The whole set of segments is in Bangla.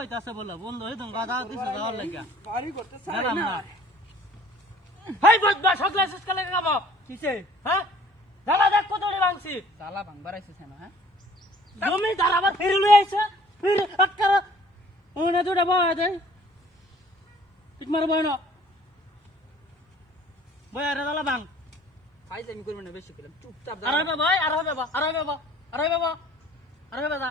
হইতাছে বলে বন্ধু এই তুমি গাদা দিছে যাওয়ার লাগা বাড়ি করতে চাই গেলাম না না হেই বদবা সকলে শেষ করে লাগাবো কিসে হ্যাঁ জালা দেখ কতড়ি ভাঙছি জালা ভাঙবার আইছিস না হ্যাঁ জমি তার আবার ফিরে লই আইছে ফিরে আক্কার ওনে দুটা বয় দেই ঠিক মার বয় না বয় আরে জালা ভাঙ ফাইজ আমি করব না বেশি করে চুপচাপ আরে বাবা আরে বাবা আরে বাবা আরে বাবা আরে বাবা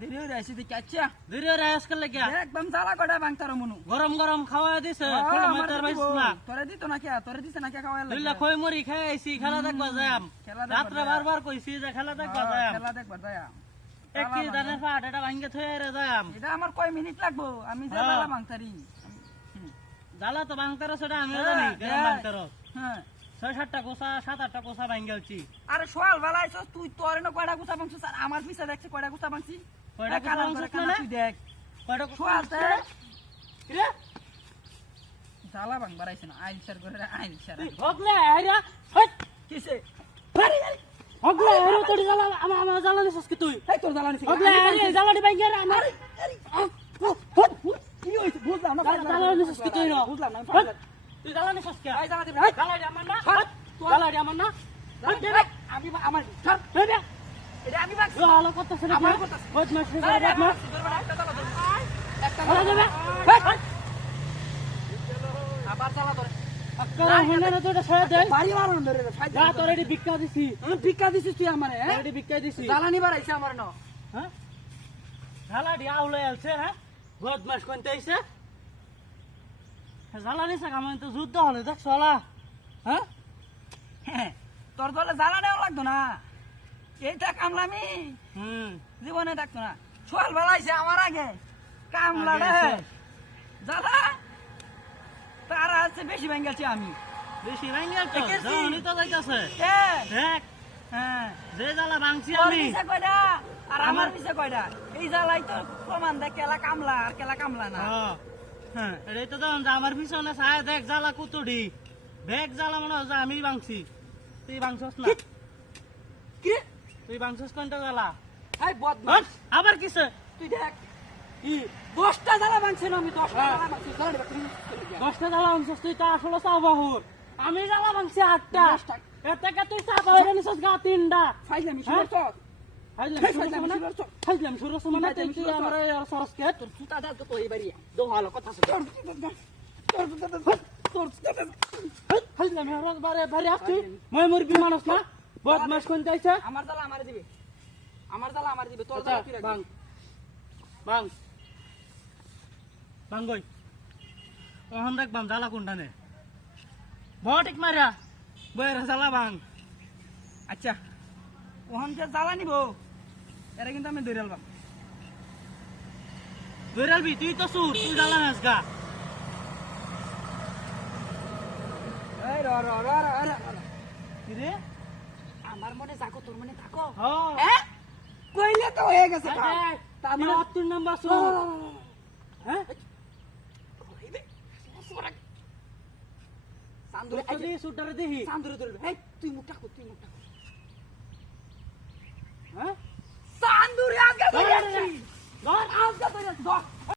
দেরি হয়ে আইছি দেখি আচ্ছা ধীরে রে আজকাল লাগিয়া একদম জালা কটা ভাঙতার মনু গরম গরম খাওয়া দিছে ফলে মাতার বাইছ না তোরে দিত না কে তোরে দিছে না কে খাওয়া লাগে দুইলা খই মরি খাই আইছি খেলা দেখবা যাম খেলা দেখবা রাত্রে বারবার কইছি যে খেলা দেখবা যাম খেলা দেখবার যায়া একই দানের ফাট এটা ভাঙ্গে থয়ে রে যাম এটা আমার কয় মিনিট লাগবো আমি যে জালা ভাঙতারি জালা তো ভাঙতার সেটা আমিও জানি কেন ভাঙতার হ্যাঁ 6-7টা কোসা 7-8টা কোসা ভাঙ্গেলছি আরে সোয়াল বালা আইছস তুই তোরে না কয়টা গুছা ভাঙছিস আর আমার পিছে দেখছ কয়টা গুছা ভাঙছি কয়টা কোসা ভাঙছিস না তুই দেখ কয়টা কোসা সোয়াল তে রে জালা ভাঙবার আইছ না আইলসার করে আইলসার হগলে আইরা হট কিসে আরে হগলে আইরা তোড়ি জালা আমার জালা নিছস কি তুই এই তোর জালা নিছিস হগলে আইরা জালাটি ভাঙ্গে রে আমার কি হইছে বুঝলাম না জালা নিছস কি তুই না বুঝলাম না তুই জালা নিছস কি এই জালা দিবি জালাটি আমার না জালাটি আমার না আমি আমার বেবে এটা আমি ভাঙছি জালা করতেছ না আমার করতেছ। বদমাশ রে বদমাশ একটা আরে দেবে আবার জালা ধরে আক্কারা হনে না তো এটা ছয় দে বাড়ি মারন ধরে রে ফাইজ যা তোর এটি ভিক্ষা দিছি ভিক্ষা দিছিস তুই আমারে হ্যাঁ এটি ভিক্ষা দিছি জালা নিবার আইছে আমার ন হ্যাঁ জালাটি আউলে আলছে হ্যাঁ বদমাশ কোনতে আইছে জালা নিছে কামান তো যুদ্ধ হলে দেখ চলা হ্যাঁ তোর দলে জালা নেওয়া লাগতো না এইটা কামলামি জীবনে থাকতো না সোয়াল বেলাইছে আমার আগে কামলা রে জালা তার আছে বেশি ভেঙ্গেছি আমি বেশি ভাঙ্গেল তো দেখেছি। জানি তো যাইতাছে কে দেখ হ্যাঁ যে জালা ভাঙছি তোর আমি পিছে কয়টা আর আমার পিছে কয়টা এই জালাই তো প্রমাণ দেখ কেলা কামলা আর কেলা কামলা না হ্যাঁ এটাই তো জান আমার পিছনে ছায় দেখ জালা কুতুডি দেখ জালা মনে হয় যে আমি ভাঙছি তুই ভাঙছস না কি তুই ভাঙছস কোনটা জালা এই বদমাস আবার কিসে তুই দেখ ই 10টা জালা ভাঙছে না আমি 10টা জালা ভাঙছি জানি না তুই 10টা জালা ভাঙছস তুই তো আসলে চাবাহুর আমি জালা ভাঙছি 8টা 10টা। এতে কে তুই চাবাহুর নিছস গা 3টা ফাইলামি হ্যাঁ? শুরু কর ফাইজলাম শুরু মানে তুই আমার সরসকে তোর জুতা দাও তো এই বাড়ি দো ভালো কথা শুন ফাইজলাম বারে বারে আসছি মই মুরগি মানুষ না বদমাস কোন যাইছে আমার জালা আমারে দিবে আমার জালা আমারে দিবে তোর জালা তুই বাং রাখবি বাং বাং গই ওহন দেখ বাম জালা কোনটা নে বটিক মারিয়া বইরা জালা বাং আচ্ছা ওহন যে জালা নিব এরা কিন্তু আমি ধরে আলবাম বেরালবি তুই তো সুর তুই জালা নাস গা এই র র র র র কি রে আমার মনে থাকো তোর মনে থাকো হ্যাঁ হ্যাঁ কইলে তো হয়ে গেছে তার তুই মানে অতুর নাম্বার সুর হ্যাঁ সান্দুরে তুই সুরটারে দেখি সান্দুরে ধরবে এই তুই মুখটা কর হ্যাঁ সান্দুরে আগে ধরে ধর আজকে ধরে ধর